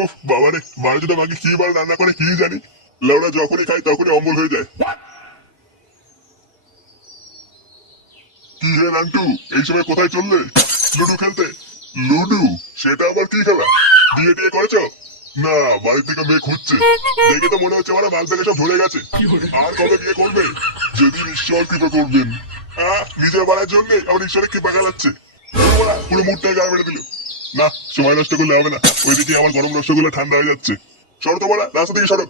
উফ বাবারে, বাড়িতে আমাকে কি বার রান্না করে কি জানি, লেওড়া যখনই খাই তখনই অম্বল হয়ে যায়। কি হে নান্টু, এই সময় কোথায় চললে? লুডু খেলতে? লুডু? সেটা আবার কি খেলা? বিয়ে টিয়ে করেছো? না, বাড়ি থেকে মেয়ে খুঁজছে। দেখে তো মনে হচ্ছে ওরা মাল থেকে সব ধরে গেছে। আর কবে বিয়ে করবে? যেদিন ঈশ্বর কৃপা করবেন। নিজের বাড়ার জন্য আমার ঈশ্বরের কৃপা খেলাচ্ছে। পুরো মুডটাই গায়ে মেরে দিল। না, সময় নষ্ট করলে হবে না, ওইদিকে আমার গরম রসগোল্লা ঠান্ডা হয়ে যাচ্ছে। সরো তো বলা, রাস্তা থেকে সরো।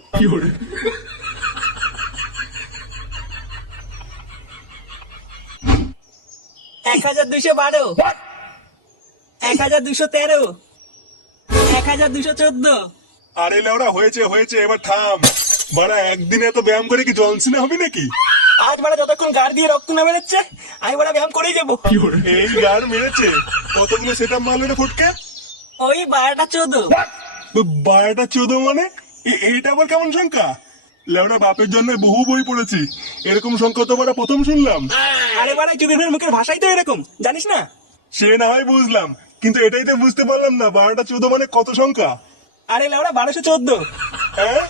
1212, 1213, 1214। আরে লেওরা, হয়েছে হয়েছে, এবার থাম। বাড়া, একদিনে তো ব্যায়াম করে কি জল সিনে হবে নাকি? আজ বাড়া যতক্ষণ গাড় দিয়ে রক্ত না বেরোচ্ছে আমি বাড়া ব্যায়াম করেই যাবো। এই গার মেরেছে? কতগুলো সেটা মারলো ফুটকে? ওই 12টা 14। 12টা 14 মানে? এইটা আবার কেমন সংখ্যা? লেওরা, বাপের জন্য বহু বই পড়েছি, এরকম সংখ্যা তো বাড়া প্রথম শুনলাম। আরে বাড়া, চুদির মুখের ভাষাই তো এরকম, জানিস না? সে না হয় বুঝলাম, কিন্তু এটাই তো বুঝতে পারলাম না 12টা 14 মানে কত সংখ্যা। আরে লেওড়া 1214। হ্যাঁ?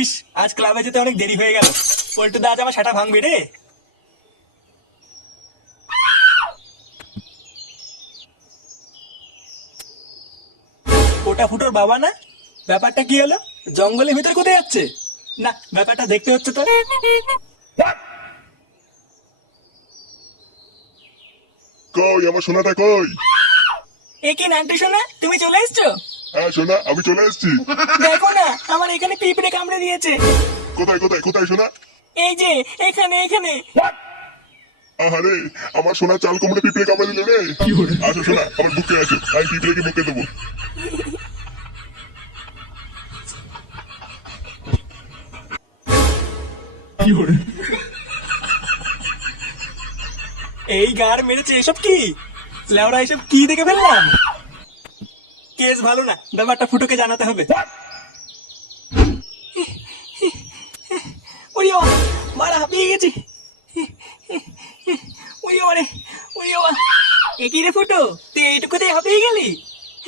ইস, আজ ক্লাবে যেতে অনেক দেরি হয়ে গেল। পল্টুদা আজ আমার সেটা ভাঙবে রে। ওটা ফুটোর বাবা না? ব্যাপারটা কি হলো? জঙ্গলের ভিতর কোথায় যাচ্ছে? না, ব্যাপারটা দেখতে হচ্ছে তো। কই আমার সোনাটা কই? এ কি নান্টু সোনা, তুমি চলে এসছো? হ্যাঁ সোনা, আমি চলে এসেছি। দেখো না, আমার এখানে পিঁপড়ে কামড়ে দিয়েছে। কোথায় কোথায় কোথায় সোনা? এই যে এখানে এখানে। আহারে, আমার সোনা চাল কুমড়ে পিঁপড়ে কামড়ে দিল রে। আসো সোনা, আমার বুকে আসো, আমি পিঁপড়েকে বুকে দেবো। এই গার মেরেছে, এসব কি? লেওড়া, এসব কি দেখে ফেললাম? কেস ভালো না, ব্যাপারটা ফুটোকে জানাতে হবে। ওরিও মারা, হাঁপিয়ে গেছি। ওরিও মানে, ওরিও একই রে ফুটো, তুই এইটুকুতেই হাঁপিয়ে গেলি?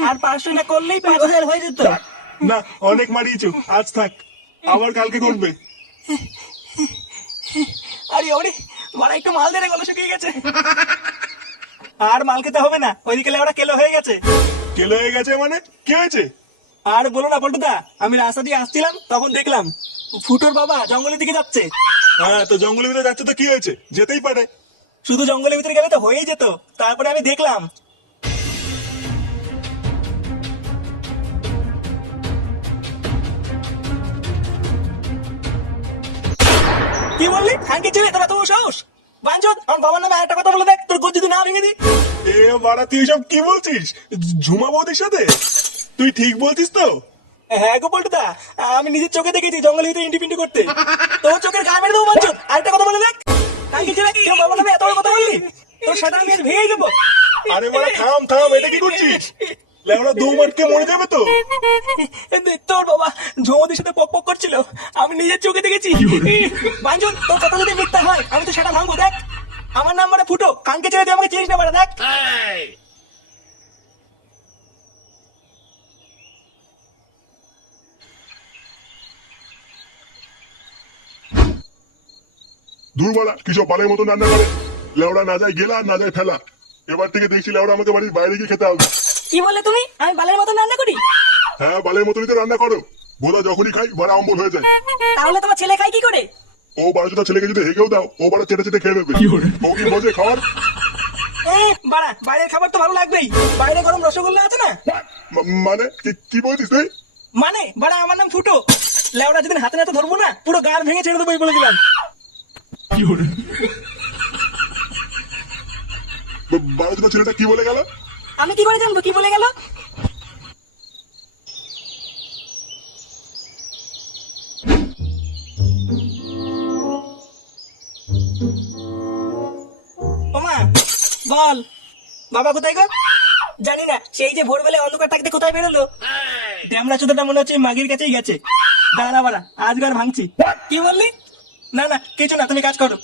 আর 500 না করলেই 5000 হয়ে যেত। না, অনেক মারিয়েছো, আজ থাক, আবার কালকে করবে। আরে ওরে মারা, একটু মাল দে রে, গলা শুকিয়ে গেছে। আর মাল খেতে হবে না, ওইদিকে লেওড়া কেলো হয়ে গেছে। কেলো হয়ে গেছে মানে? কি হয়েছে? আর বলো না পল্টুদা, আমি রাস্তা দিয়ে আসছিলাম, তখন দেখলাম ফুটোর বাবা জঙ্গলের দিকে যাচ্ছে। হ্যাঁ, তো জঙ্গলের ভিতরে যাচ্ছে তো কি হয়েছে, যেতেই পারে। শুধু জঙ্গলের ভিতরে গেলে তো হয়েই যেত, তারপরে আমি দেখলাম। কি বললি? হ্যাঙ্কি ছেলে, তোরা তো সাহস! বাঞ্চদ, আমার বাবার নামে একটা কথা বলে দেখ, তোর গোদ যদি না ভেঙে দিই। এ বাড়া, তুই সব কি বলছিস? ঝুমা বৌদির সাথে? তুই ঠিক বলছিস তো? হ্যাঁ গো পল্টুদা, আমি নিজের চোখে দেখেছি জঙ্গলের ভিতরে ইন্টি পিন্টি করতে। তোর চোখের গা মেরে দেবো বাঞ্চদ, আরেকটা কথা বলে দেখ। হ্যাঙ্কি ছেলে, কেউ বাবার নামে এত বড় কথা বললি? তোর সেটা আমি আজ ভেঙে দেবো। আরে বাড়া, থাম থাম, এটা কি করছিস? লেওড়া, দু মাটকে মরে যাবে তো। তোর বাবা ঝুমদির সাথে পক পক করছিল, আমি নিজের চোখে দেখেছি। বাঞ্চদ, তোর কথা যদি মিথ্যা হয় আমি তো সেটা ভাঙবো, দেখ। আমার নাম মানে ফুটো, কানকে ছেড়ে দিয়ে আমাকে চিনিস না, দেখ। দূরবালা কিসব বালের মতো রান্না করে। লেওড়া না যায় গেলা, না যায় ফেলা। এবার থেকে দেখছি লেওড়া আমাকে বাড়ির বাইরে গিয়ে খেতে হবে। কি বলে তুমি? আমি বালের মতো রান্না করি? হ্যাঁ, বালের মতনই তো রান্না করো। বোধা যখনই খাই বড় অম্বল হয়ে যায়। তাহলে তোমার ছেলে খায় কি করে? ও 12টা ছেলেকে যদি হেগেও দাও, ও বড় চেটে চেটে খেয়ে নেবে। ও কি বোঝে খাওয়ার? বাড়া, বাইরের খাবার তো ভালো লাগবেই। বাইরে গরম রসগোল্লা আছে না? মানে কি বলছিস তুই? মানে বাড়া, আমার নাম ফুটো। লেওড়া যেদিন হাতে নাতে ধরবো না, পুরো গার ভেঙে ছেড়ে দেবো, বলে দিলাম। 12টা ছেলেটা কি বলে গেল? আমি কি করে জানবো কি বলে গেল? ওমা, বল। বাবা কোথায় গো? জানি না, সেই যে ভোরবেলায় অন্ধকার থাকতে কোথায় বেরোলো। ড্যামরা চোদাটা মনে হচ্ছে মাগির কাছেই গেছে। দাঁড়া বাড়া, আজকার ভাঙছি। কি বললি? না না কিছু না, তুমি কাজ করো।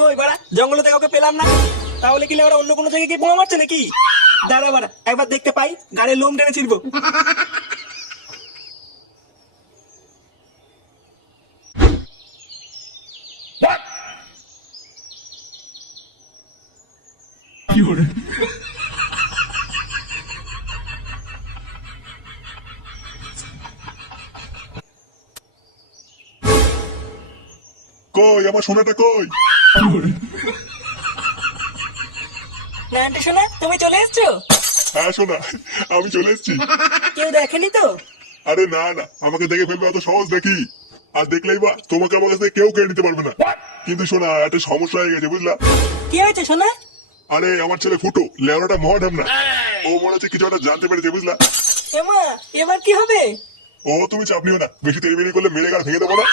কই বাড়া, জঙ্গলতে কাউকে পেলাম না। তাহলে কি ওরা অন্য কোনো জায়গায় গিয়ে বোমা মারছে নাকি? দাঁড়া বাড়া, একবার দেখতে পাই, গাড়ির লোম টেনে ছিড়বো। কই আমার সোনাটা কই? না আন্টি শোনা, তুমি চলে এসছো? হ্যাঁ সোনা, আমি চলে এসেছি। কেউ দেখেনি তো? আরে না না, আমাকে দেখে ফেলবে অত সহজ দেখি? আর দেখলেই বা তোমাকে আমার কাছে কেউ কেড়ে নিতে পারবে না। কিন্তু শোনা, একটা সমস্যা হয়ে গেছে বুঝলা? কি হয়েছে শোনা? আরে আমার ছেলে ফুটো লেওড়াটা মহাঢাম না, ও মনে হচ্ছে কিছু একটা জানতে পেরেছে বুঝলা? এমা, এবার কি হবে? ও তুমি চাপ নিও না, বেশি তেড়িবেড়ি করলে মেরে গাল ভেঙে দেবো না।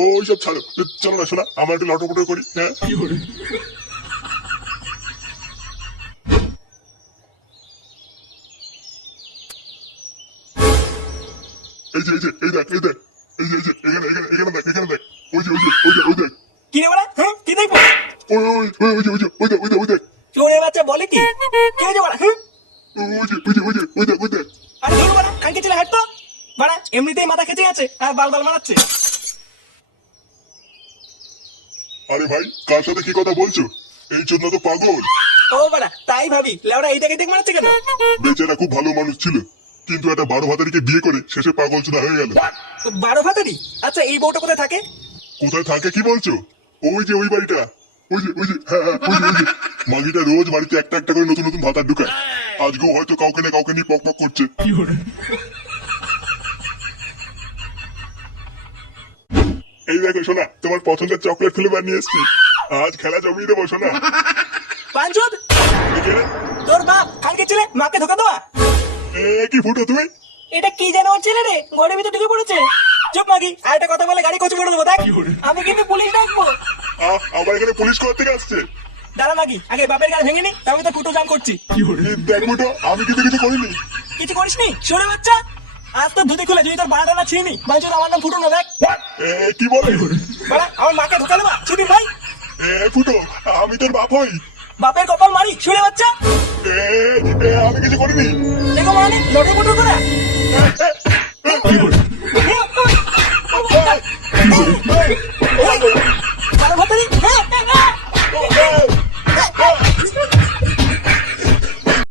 ওই সব ছাড়ো, চলো না শোনা, আমরা একটু লটপটো করি। হ্যাঁ এই যে এই যে এই দেখ এই দেখ, এই যে এই যে এখানে এখানে এখানে দেখ এখানে দেখ, ওই যে ওই যে ওই যে ওই দেখ, কি রে বাড়া? হ্যাঁ কি দেখবো? ওই ওই ওই ওই যে ওই যে ওই দেখ ওই দেখ ওই দেখ, চোরে বাচ্চা বলে কি? কি হয়েছে বাড়া? হ্যাঁ ওই যে ওই যে ওই যে ওই দেখ ওই দেখ। আরে ধরো বাড়া, কানকে ছেলে হাঁটতো বাড়া, এমনিতেই মাথা খেচে আছে আর বাল বাল মারাচ্ছে। আরে ভাই, কার সাথে কি কথা বলছো? এই জন্য তো পাগল। ও বাড়া, তাই ভাবি লেওড়া এই দেখে দেখ মারাচ্ছে কেন? বেচারা খুব ভালো মানুষ ছিল, কিন্তু একটা 12 ভাতারিকে বিয়ে করে শেষে পাগল চোদা হয়ে গেল। 12 ভাতারি? আচ্ছা এই বউটা কোথায় থাকে? কোথায় থাকে কি বলছো? ওই যে ওই বাড়িটা, ওই যে ওই যে হ্যাঁ হ্যাঁ ওই যে ওই যে মাগিটা রোজ বাড়িতে একটা একটা করে নতুন নতুন ভাতার ঢুকায়। আজকেও হয়তো কাউকে না কাউকে নিয়ে পক পক করছে। এই দেখো শোনা, তোমার পছন্দের চকলেট ফ্লেভার নিয়ে এসছি, আজ খেলা জমিয়ে দেবো শোনা। পাঁচুদ, এখানে তোর বাপ কানকে ছেলে মাকে ধোকা দেওয়া। কি ফুটো তুমি? এটা কি যেন ওর ছেলে রে, ঘরের ভিতর ঢুকে পড়েছে। চুপ মাগি, আর একটা কথা বলে গাড়ি কচু করে দেবো দেখ। আমি কিন্তু পুলিশ ডাকবো। আবার এখানে পুলিশ কোথা থেকে আসছে? দাঁড়া মাগি, আগে বাপের গাড়ি ভেঙে নি, তবে তো ফুটো জাম করছি। দেখ ফুটো, আমি কিন্তু কিছু করিনি। কিছু করিসনি সরে বাচ্চা? আজ তো ধুতি খুলে যদি তোর বাড়াটা না ছিঁড়ি, বাঞ্চুর আমার নাম ফুটো না দেখ। কি বলে? বাড়া, আমার মাকে ধোকা দেবা ছুটি ভাই। ফুটো, আমি তোর বাপ হই। বাপের কপাল মারি সরে বাচ্চা। আমি কিছু করিনি। দেখো মানে লড়ে মোটর করা।